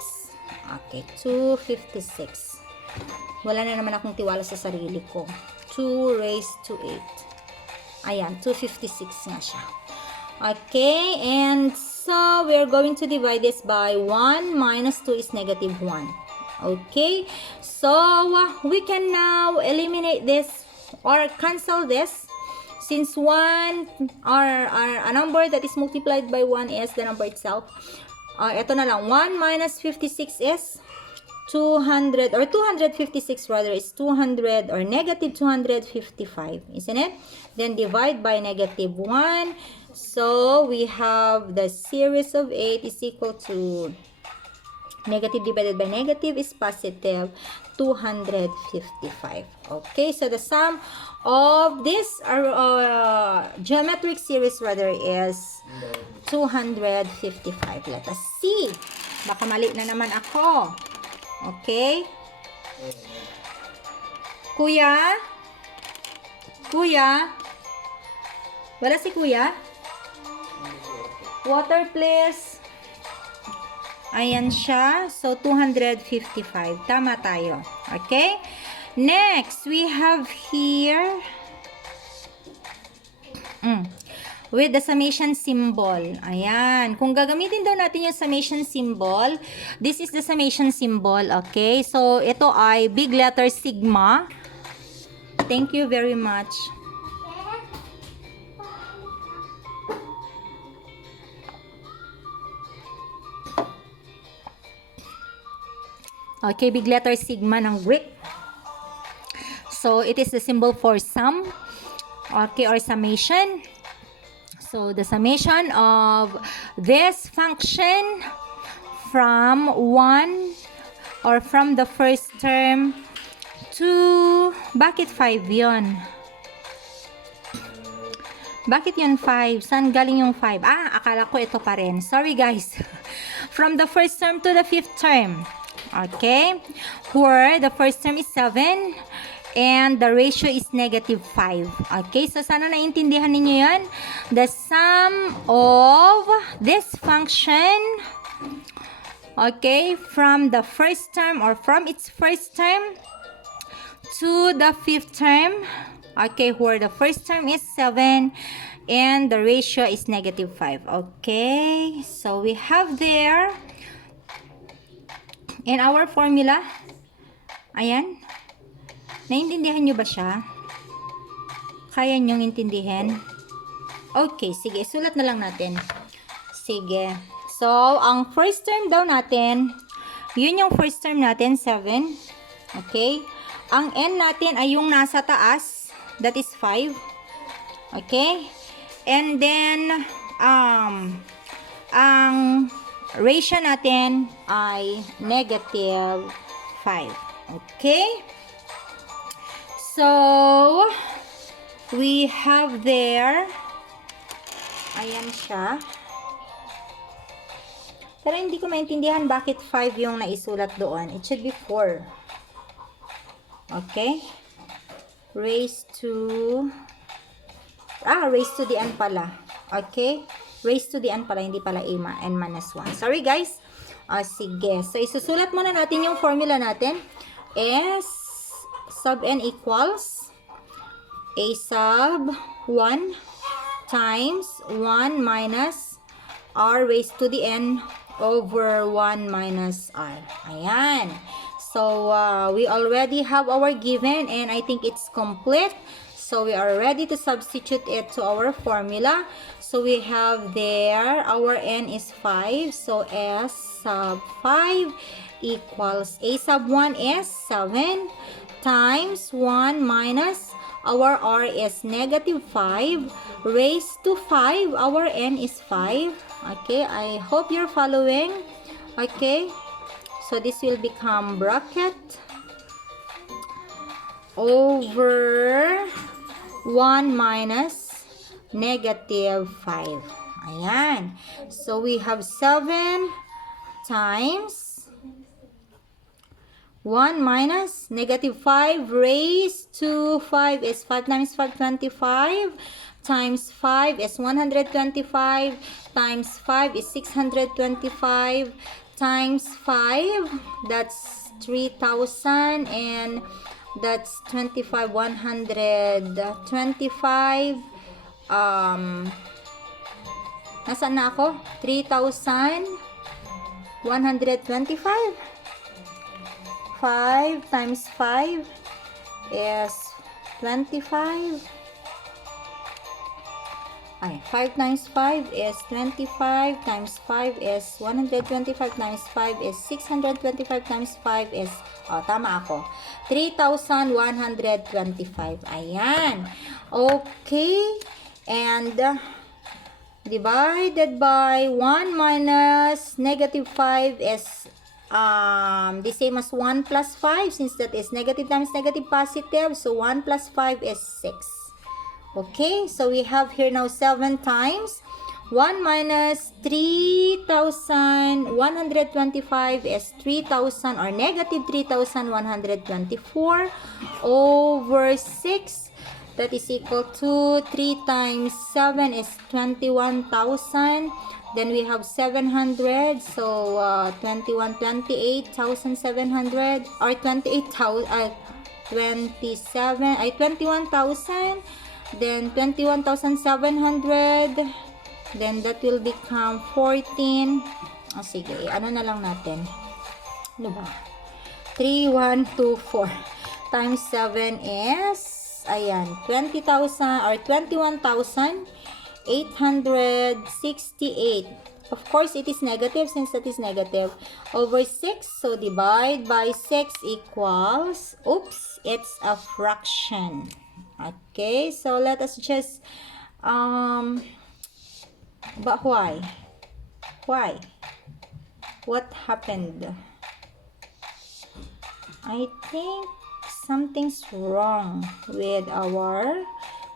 Okay, 256. Wala na naman akong tiwala sa sarili ko. 2 raised to 8. Ayan, 256 nga siya. Okay, and so we're going to divide this by 1 minus 2 is negative 1. Okay, so we can now eliminate this or cancel this. Since 1 or a number that is multiplied by 1 is the number itself. Ito na lang, 1 minus 56 is 200, or 256 rather, is 200 or negative 255, isn't it? Then divide by negative 1. So we have the series of 8 is equal to negative divided by negative is positive 255. Okay, so the sum of this geometric series rather is 255. Let us see. Baka mali na naman ako. Okay. Kuya? Kuya? Wala si kuya? Water please. Ayan siya. So, 255. Tama tayo. Okay? Next, we have here with the summation symbol. Ayan. Kung gagamitin daw natin yung summation symbol, this is the summation symbol. Okay? So, ito ay big letter sigma. Thank you very much. Okay, big letter sigma ng Greek. So, it is the symbol for sum. Okay, or summation. So, the summation of this function from 1 or from the first term to, bakit 5 yun? Bakit yun 5? Saan galing yung 5? Akala ko ito pa rin. Sorry guys. From the first term to the fifth term. Okay? Where the first term is 7 and the ratio is negative 5. Okay? So, sana naintindihan ninyo yan. The sum of this function, okay, from the first term or from its first term to the fifth term, okay, where the first term is 7 and the ratio is negative 5. Okay? So, we have there in our formula, ayan, naintindihan nyo ba siya? Kaya nyong intindihin? Okay, sige, sulat na lang natin. Sige. So, ang first term daw natin, yun yung first term natin, 7. Okay? Ang n natin ay yung nasa taas, that is 5. Okay? And then, ang ratio natin ay negative 5. Okay? So, we have there, ayan siya. Pero hindi ko maintindihan bakit 5 yung naisulat doon. It should be 4. Okay? Raised to the n pala. Okay? Raised to the n pala, hindi pala n minus 1. Sorry guys. Sige. So, isusulat muna natin yung formula natin. S sub n equals a sub 1 times 1 minus r raised to the n over 1 minus r. Ayan. So, we already have our given and I think it's complete. So, we are ready to substitute it to our formula. So, we have there, our n is 5. So, s sub 5 equals, a sub 1 is 7 times 1 minus, our r is negative 5 raised to 5. Our n is 5. Okay, I hope you're following. Okay, so this will become bracket over 1 minus negative 5. Ayan. So, we have 7 times 1 minus negative 5 raised to 5 is 5 times 5, 25. Times 5 is 125. Times 5 is 625. Times 5, that's 3,000. And that's 25, 125. Nasaan na ako? 3,125. 5 times 5 is 25. Ay, 5 times 5 is 25. Times 5 is 125. Times 5 is 625. Times 5 is, tama ako, 3,125. Ayan. Okay. And, divided by 1 minus negative 5 is the same as 1 plus 5, since that is negative times negative positive. So 1 plus 5 is 6. Okay, so we have here now 7 times 1 minus 3,125 is 3,000 or negative 3,124 over 6. That is equal to 3 times 7 is 21,000. Then we have 700. So 28,700 or 21,000. Then 21,700. Then that will become 14. Sige, ano na lang natin? Ano ba? 3,124 times 7 is, ayan, 20,000 or 21,868. Of course, it is negative since that is negative. Over 6. So, divide by 6 equals, oops, it's a fraction. Okay, so let us just, but why? Why? What happened? I think something's wrong with our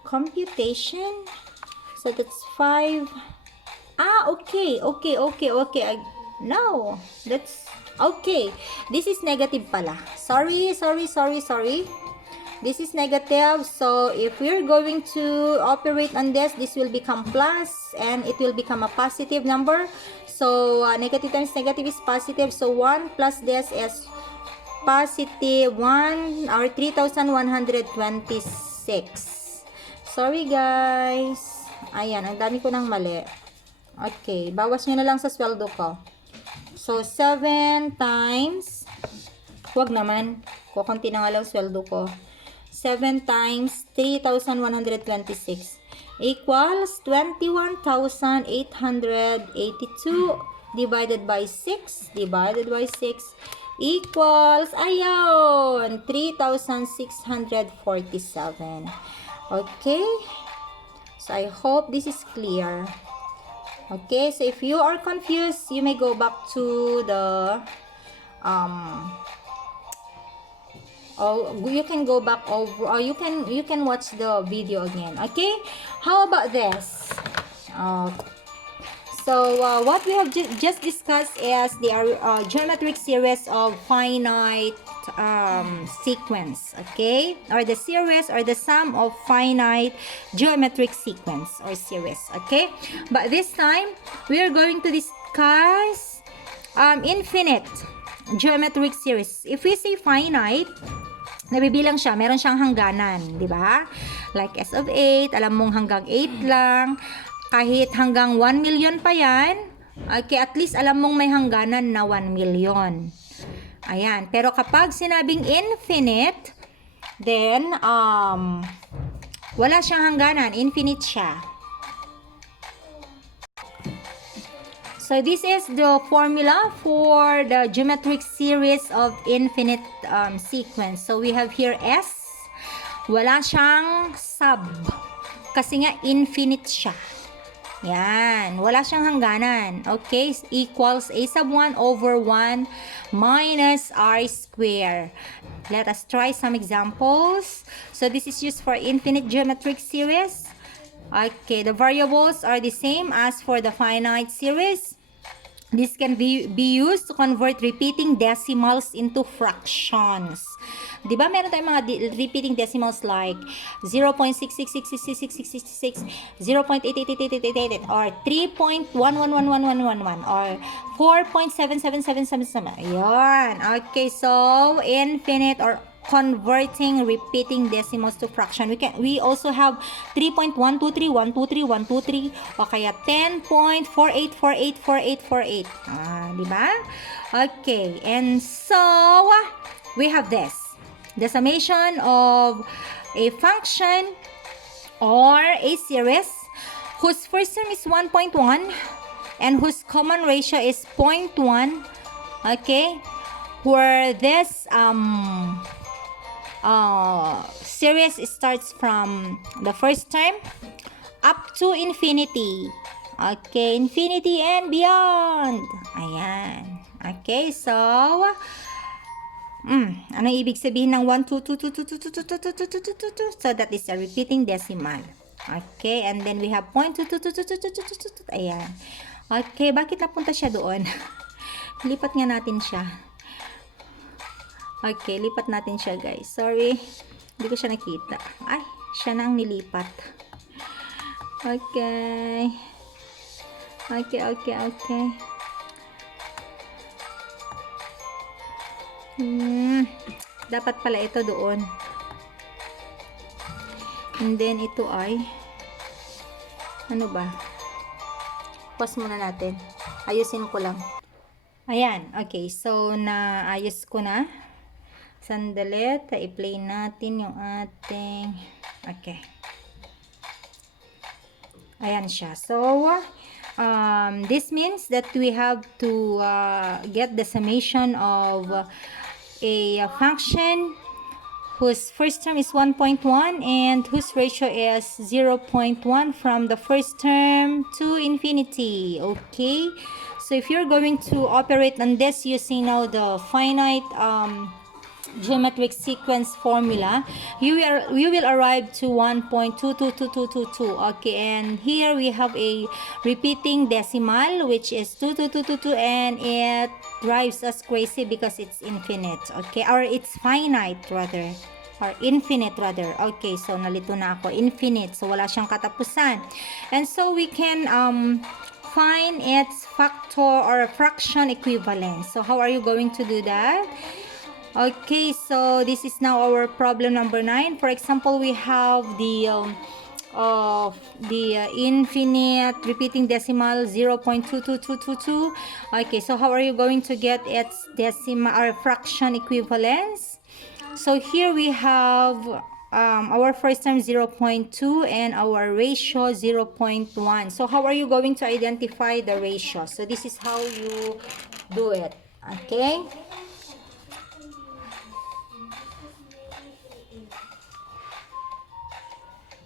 computation. So that's 5. Okay. No, that's okay. This is negative pala. Sorry. This is negative. So if we're going to operate on this will become plus and it will become a positive number. So negative times negative is positive. So 1 plus this is positive 1 or 3,126. Sorry guys. Ayan, ang dami ko ng mali. Okay, bawas nyo na lang sa sweldo ko. So 7 times, wag naman, kukunti na nga lang sweldo ko. 7 times 3,126 equals 21,882 divided by 6 equals, ayun, 3,647. Okay, so I hope this is clear. Okay, so if you are confused, you may go back to the you can go back over, or you can watch the video again. Okay, how about this? So what we have just discussed is the geometric series of finite sequence, okay, or the series or the sum of finite geometric sequence or series, okay. But this time we are going to discuss infinite geometric series. If we say finite, nabibilang siya, meron siyang hangganan, di ba? Like S of 8, alam mong hanggang 8 lang. Kahit hanggang 1 million pa yan, okay, at least alam mong may hangganan na 1 million. Ayan. Pero kapag sinabing infinite, then, wala siyang hangganan. Infinite siya. So, this is the formula for the geometric series of infinite sequence. So, we have here S. Wala siyang sub. Kasi nga, infinite siya. Yan. Wala siyang hangganan. Okay? Equals a sub 1 over 1 minus r square. Let us try some examples. So this is used for infinite geometric series. Okay, the variables are the same as for the finite series. This can be used to convert repeating decimals into fractions. Diba meron tayong mga repeating decimals like 0.6666666, 0.888888, or 3.111111, or 4.77777. Ayan. Okay, so infinite or converting repeating decimals to fraction. We also have 3.123 o kaya 10.48484848. Di ba? Okay, and so we have this. The summation of a function or a series whose first term is 1.1 and whose common ratio is 0.1. Okay? Where this series starts from the first term up to infinity. Okay, infinity and beyond. Ayan. Okay, so ano ibig sabihin ng 1, 2, 2, 2, 2, 2, 2, 2, 2, 2, 2, 2, 2? So that is a repeating decimal. Okay, and then we have 0.2222222. Ayan. Okay, bakit napunta siya doon? Lipat nga natin siya. Okay, lipat natin siya, guys. Sorry, hindi ko siya nakita. Ay, siya na ang nilipat. Okay. Okay. Dapat pala ito doon. And then, ito ay ano ba? Pause muna natin. Ayusin ko lang. Ayan. Okay, so naayos ko na. Sandali, i-play natin yung ating, okay. Ayan siya. So, this means that we have to get the summation of a function whose first term is 1.1 and whose ratio is 0.1 from the first term to infinity. Okay? So, if you're going to operate on this using now the finite geometric sequence formula, you will arrive to 1.222222. Okay, and here we have a repeating decimal which is 22222, and it drives us crazy because it's infinite. Okay, or it's finite rather, or infinite rather. Okay, so nalito na ako, infinite, so wala siyang katapusan. And so we can find its factor or fraction equivalence. So how are you going to do that? Okay, so this is now our problem number 9. For example, we have the infinite repeating decimal 0.22222. Okay, so how are you going to get its decimal or fraction equivalence? So here we have our first term 0.2 and our ratio 0.1. So how are you going to identify the ratio? So this is how you do it. Okay.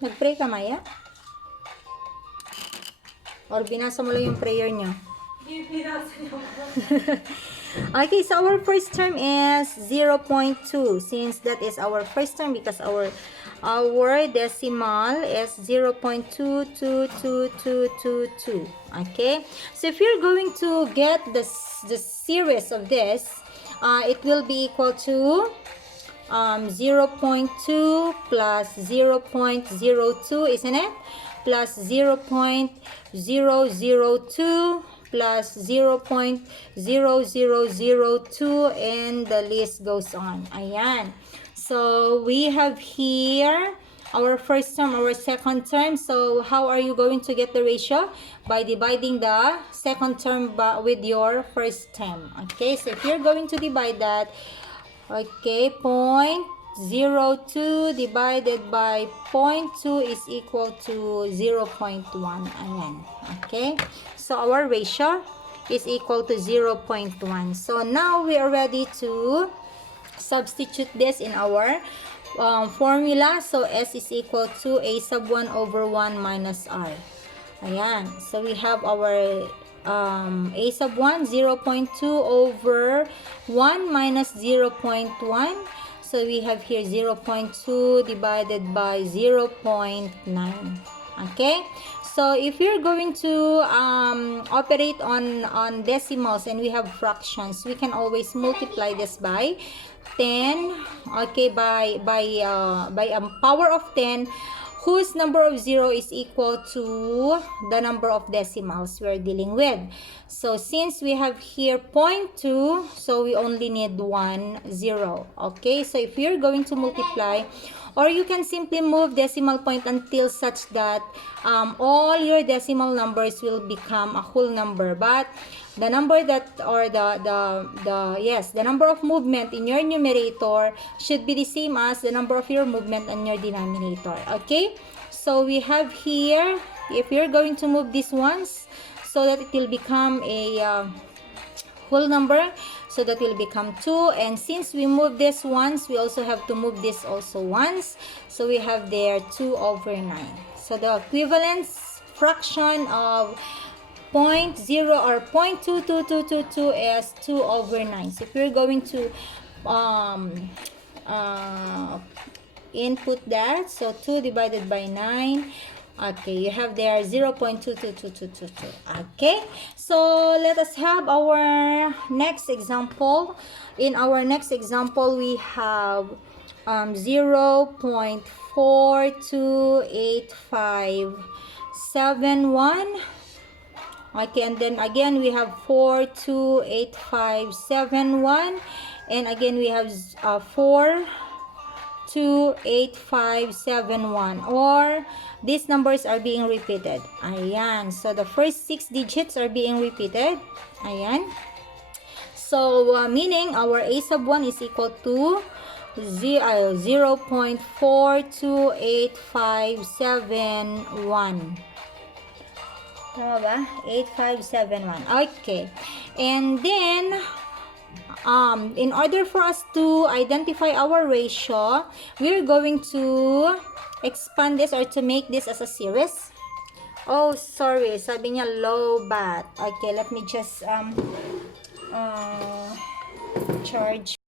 Nag-pray ka, Maya? Or binasa mo lang yung prayer niya? Okay, so our first term is 0.2. Since that is our first term, because our decimal is 0.22222. Okay? So if you're going to get the series of this, it will be equal to 0.2 plus 0.02, isn't it? Plus 0.002 plus 0.0002, and the list goes on. Ayan. So we have here our first term, our second term. So how are you going to get the ratio? By dividing the second term with your first term. Okay, so if you're going to divide that, okay, 0.02 divided by 0.2 is equal to 0.1. Ayan. Okay. So, our ratio is equal to 0.1. So, now we are ready to substitute this in our formula. So, S is equal to A sub 1 over 1 minus R. Ayan. So, we have our a sub 1, 0.2 over 1 minus 0.1. So, we have here 0.2 divided by 0.9. Okay? So, if you're going to operate on decimals and we have fractions, we can always multiply this by 10, okay, by a power of 10, whose number of 0 is equal to the number of decimals we're dealing with. So, since we have here 0.2, so we only need 1 0. Okay, so if you're going to multiply, or you can simply move decimal point until such that all your decimal numbers will become a whole number. But the number that, or the number of movement in your numerator should be the same as the number of your movement in your denominator. Okay, so we have here, if you're going to move these ones so that it will become a whole number, so that will become 2, and since we move this once, we also have to move this also once, so we have there 2 over 9. So the equivalence fraction of 0.0 or 0.22222 is 2 over 9. So if you're going to input that, so 2 divided by 9, okay, you have there 0.22222. Okay, so let us have our next example. In our next example, we have 0.428571. Okay, and then again we have 428571, and again we have 42851, or these numbers are being repeated. Ayan. So, the first 6 digits are being repeated. Ayan. So, meaning our a sub 1 is equal to 0.428571. Tama ba? 8571. Okay. And then, in order for us to identify our ratio, we're going to expand this or to make this as a series. Oh, sorry. Sabi niya low bat. Okay, let me just charge